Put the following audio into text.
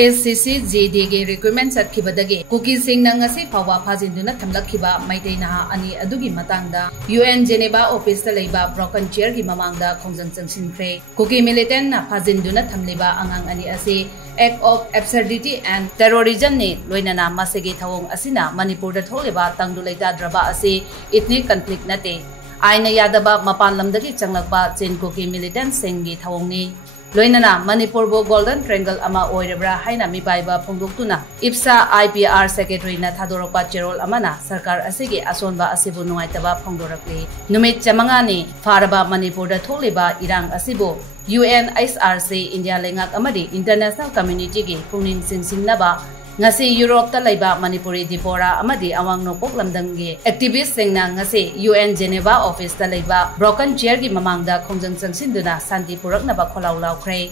SCCJD ge recruitment chatkibadagi kuki singna ngasi phawa phajinduna thamlakhiba Meitei naha ani adugi matangda UN Geneva office ta leiba broken chair gi mamangda khongjang changsinkhre kuki militant na phajinduna thamliba angang ani ase act of absurdity and terrorism ne loinana masegi thawong asina Manipur da tholeba tangdulaita draba ase ethnic conflict nate aina yadaba mapan lamdagi changlakba chen kuki militant sengi thawongni loinana Manipur bo golden triangle ama oirebra haina mipaiba phongdoktuna IPSA IPR secretary na thadorokpa cherol amana sarkar asigi asonba asibu nuaitaba phongdorakli numit chamanga ni faraba Manipur da tholiba irang asibu UNHRC India lengak amadi international community gi pungning singsingnaba ngasi Europe ta laiba Manipuri dipora amadi awang nopok lamdanggi activist singna ngasi UN Geneva office ta laiba broken chair gi mamangda khongjang changsinduna santi puraknaba kholaw lawkhre